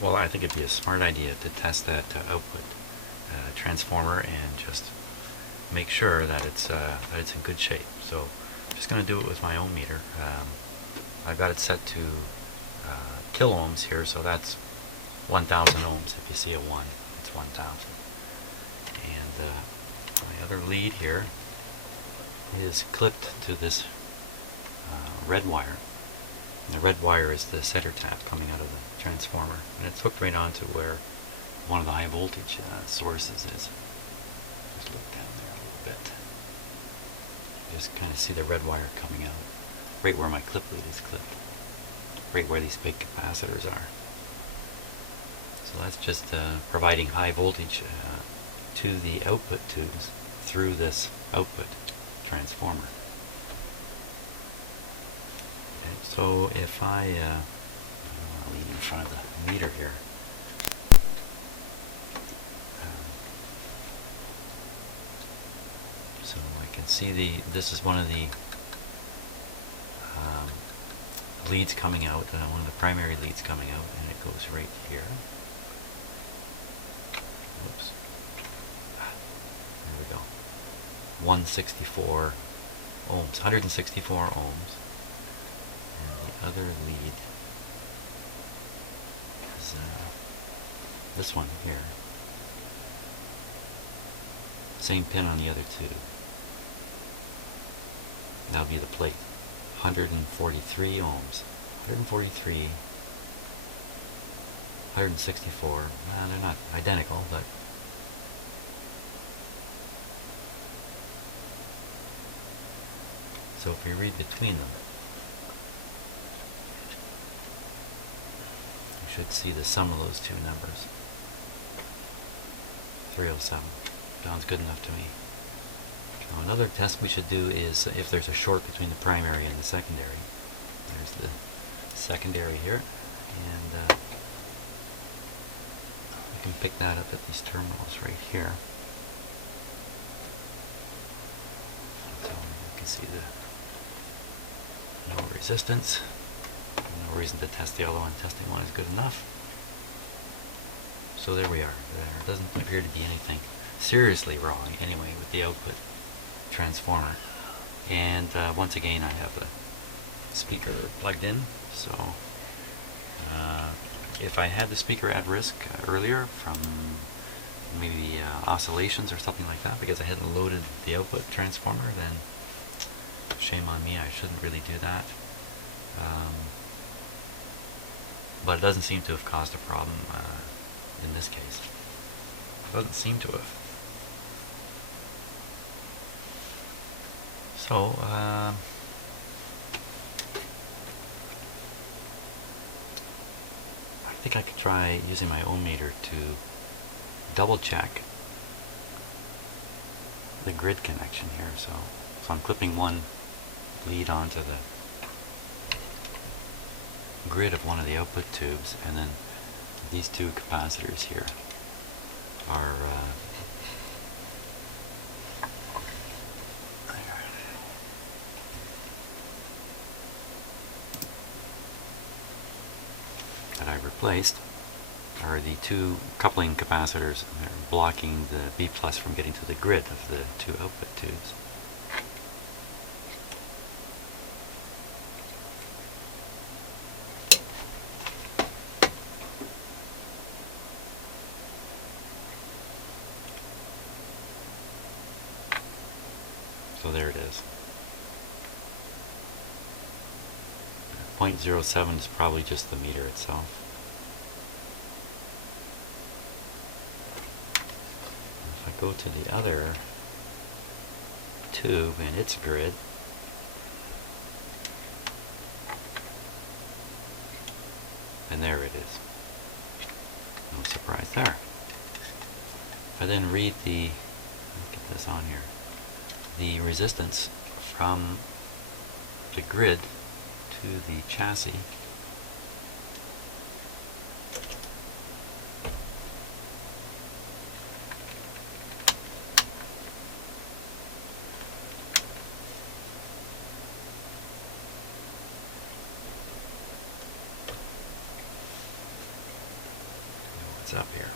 Well, I think it'd be a smart idea to test that output transformer and just make sure that it's in good shape. So I'm just going to do it with my ohm meter. I've got it set to kilo ohms here, so that's 1,000 ohms. If you see a 1, it's 1,000. And my other lead here is clipped to this red wire. And the red wire is the center tap coming out of the transformer, and it's hooked right onto where one of the high voltage sources is. Just look down there a little bit. Just kind of see the red wire coming out, right where my clip lead is clipped, right where these big capacitors are. So that's just providing high voltage to the output tubes through this output transformer. Okay, so if I lean in front of the meter here, so I can see this is one of the leads coming out, one of the primary leads coming out, and it goes right here. Oops. There we go. 164 ohms, 164 ohms. And the other lead is this one here. Same pin on the other two. That'll be the plate. 143 ohms. 143, 164. They're not identical, but so if we read between them, you should see the sum of those two numbers. 307. Sounds good enough to me. Now another test we should do is if there's a short between the primary and the secondary. There's the secondary here, and we can pick that up at these terminals right here. So you can see the no resistance. No reason to test the other one. Testing one is good enough. So there we are. There doesn't appear to be anything seriously wrong anyway with the output transformer. And once again, I have the speaker plugged in, so if I had the speaker at risk earlier from maybe oscillations or something like that because I hadn't loaded the output transformer, then shame on me, I shouldn't really do that. But it doesn't seem to have caused a problem in this case. It doesn't seem to have. So, I think I could try using my ohm meter to double check the grid connection here. So I'm clipping one lead onto the grid of one of the output tubes, and then these two capacitors here are that I replaced are the two coupling capacitors that are blocking the B plus from getting to the grid of the two output tubes. So there it is. 0.07 is probably just the meter itself. If I go to the other tube and its grid, and there it is. No surprise there. If I then read the, let's get this on here, the resistance from the grid to the chassis, What's up here?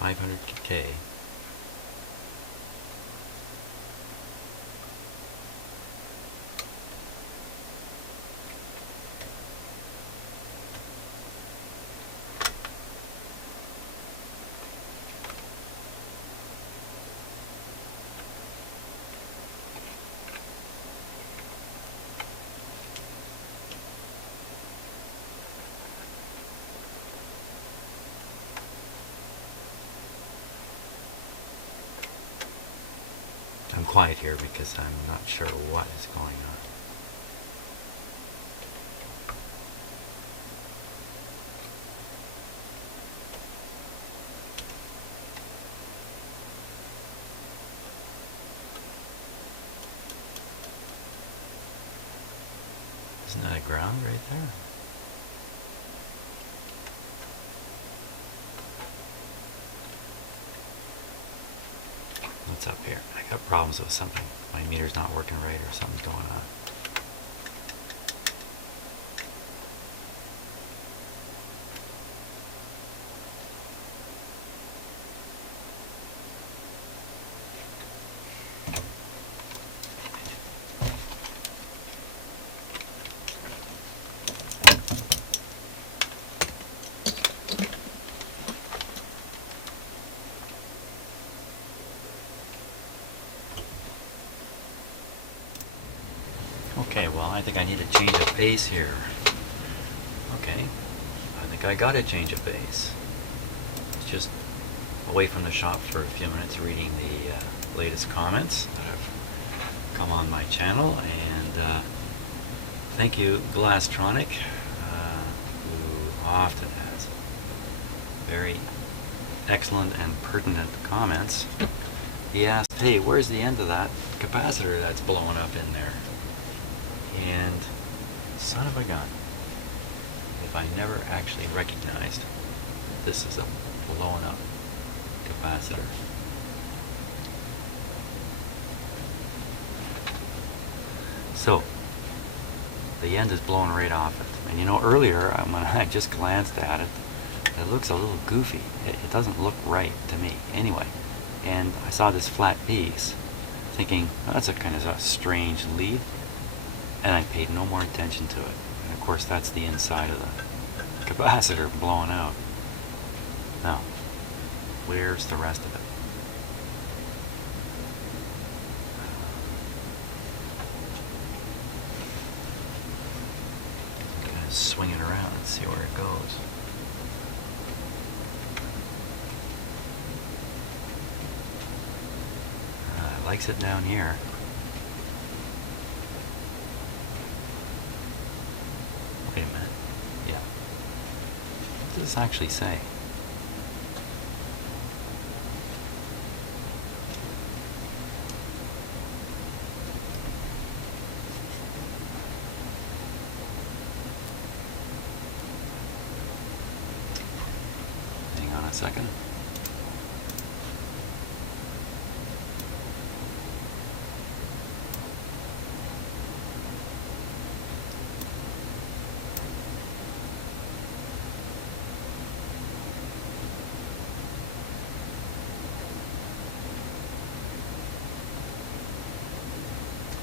$500K. I'm quiet here because I'm not sure what is going on. Isn't that a ground right there? What's up here? I got problems with something. My meter's not working right or something's going on. Okay, well, I think I need to change a base here. Okay, I think I got to change a base. It's just away from the shop for a few minutes reading the latest comments that have come on my channel, and thank you, Glasstronic, who often has very excellent and pertinent comments. He asked, hey, where's the end of that capacitor that's blowing up in there? And son of a gun, if I never actually recognized this is a blowing up capacitor. So the end is blowing right off it. And you know, earlier when I just glanced at it, it looks a little goofy. It doesn't look right to me anyway. And I saw this flat piece thinking, well, that's a kind of a strange lead. And I paid no more attention to it. And of course that's the inside of the capacitor blowing out. Now, where's the rest of it? I'm gonna swing it around and see where it goes. It likes it down here. Wait a minute. Yeah. What does this actually say? Hang on a second.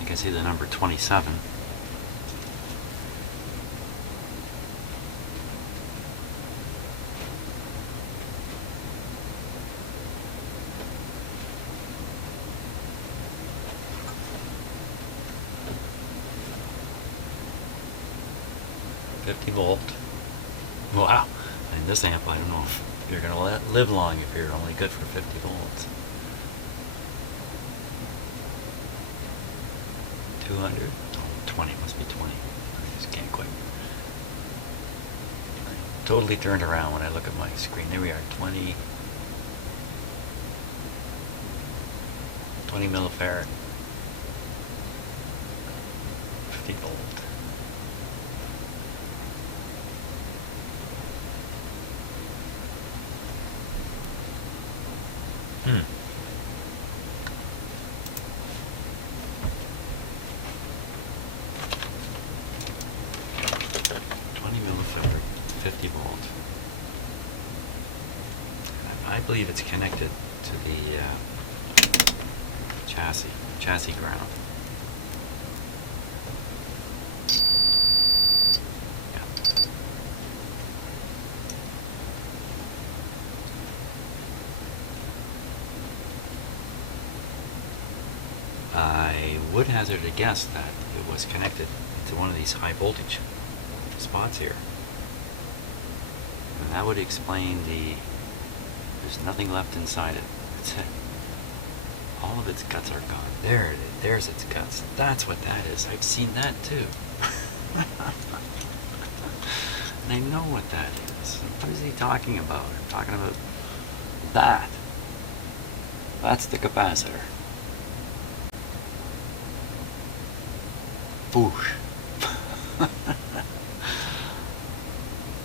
You can see the number 27. $50 Wow. And this amp, I don't know if you're going to live long if you're only good for 50 volts. 200? Oh, 20, must be 20. I just can't quite. Totally turned around when I look at my screen. There we are, 20 millifarad. 50 volt. Hmm. 20 millifarad, 50 volt. I believe it's connected to the chassis ground. Yeah. I would hazard a guess that it was connected to one of these high voltage spots here. And that would explain there's nothing left inside it. That's it. All of its guts are gone. There it is. There's its guts. That's what that is. I've seen that too. And I know what that is. What is he talking about? I'm talking about that. That's the capacitor. Boosh.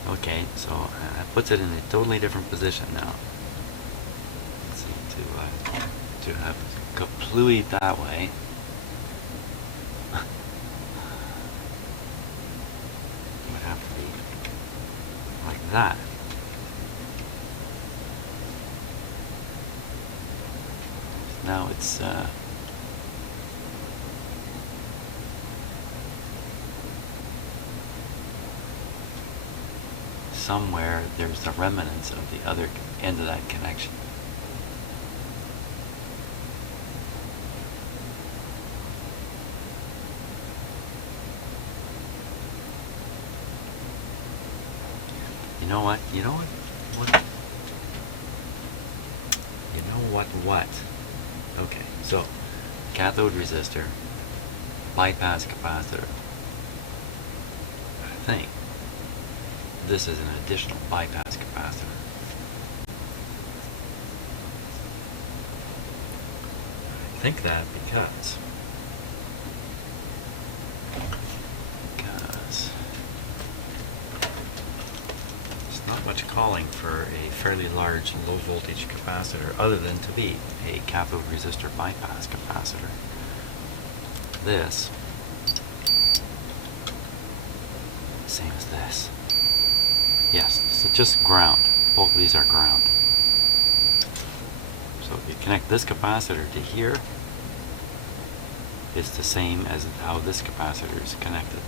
Okay, so that puts it in a totally different position now. Let's see, to have kaplooey that way. Would have to be like that. Now it's somewhere there's the remnants of the other end of that connection. You know what? You know what? You know what? Okay, so cathode resistor, bypass capacitor. I think this is an additional bypass capacitor. I think that because there's not much calling for a fairly large low voltage capacitor other than to be a cathode resistor bypass capacitor. This, same as this. Yes, this is just ground. Both of these are ground. So if you connect this capacitor to here, it's the same as how this capacitor is connected.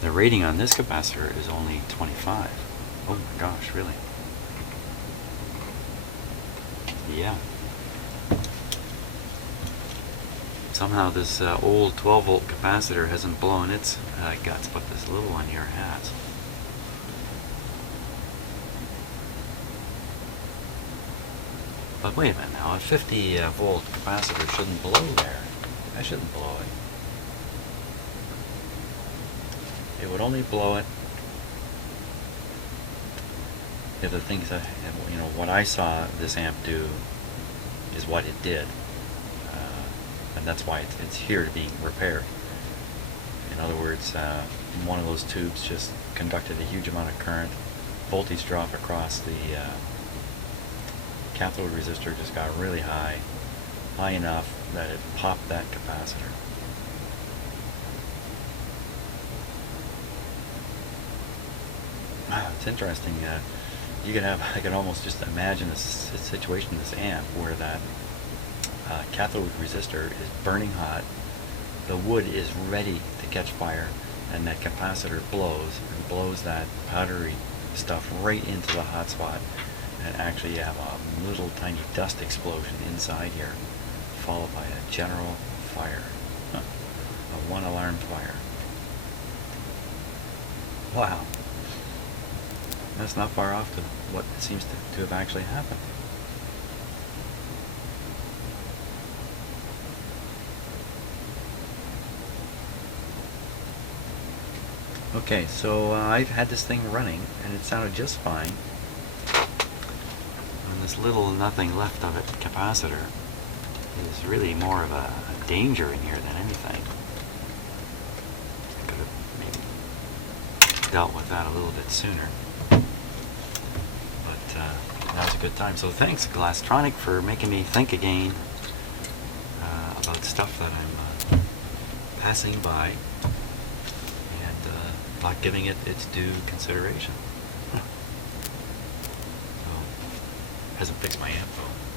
The rating on this capacitor is only 25. Oh my gosh, really? Yeah. Somehow this old 12 volt capacitor hasn't blown its guts, but this little one here has. But wait a minute now, a 50 volt capacitor shouldn't blow there. I shouldn't blow it. It would only blow it if the things that, you know, what I saw this amp do is what it did. And that's why it's here to be repaired. In other words, one of those tubes just conducted a huge amount of current, voltage drop across the cathode resistor just got really high enough that it popped that capacitor. It's interesting. You could have, I could almost just imagine a situation, this amp, where that cathode resistor is burning hot, the wood is ready to catch fire, and that capacitor blows that powdery stuff right into the hot spot, and actually you have a little tiny dust explosion inside here, followed by a general fire, a one alarm fire. Wow, that's not far off to what seems to have actually happened. Okay, so I've had this thing running and it sounded just fine. And this little nothing left of it capacitor is really more of a danger in here than anything. I could have maybe dealt with that a little bit sooner. now's a good time. So thanks, Glasstronic, for making me think again about stuff that I'm passing by and not giving it its due consideration. So, hasn't fixed my amp though.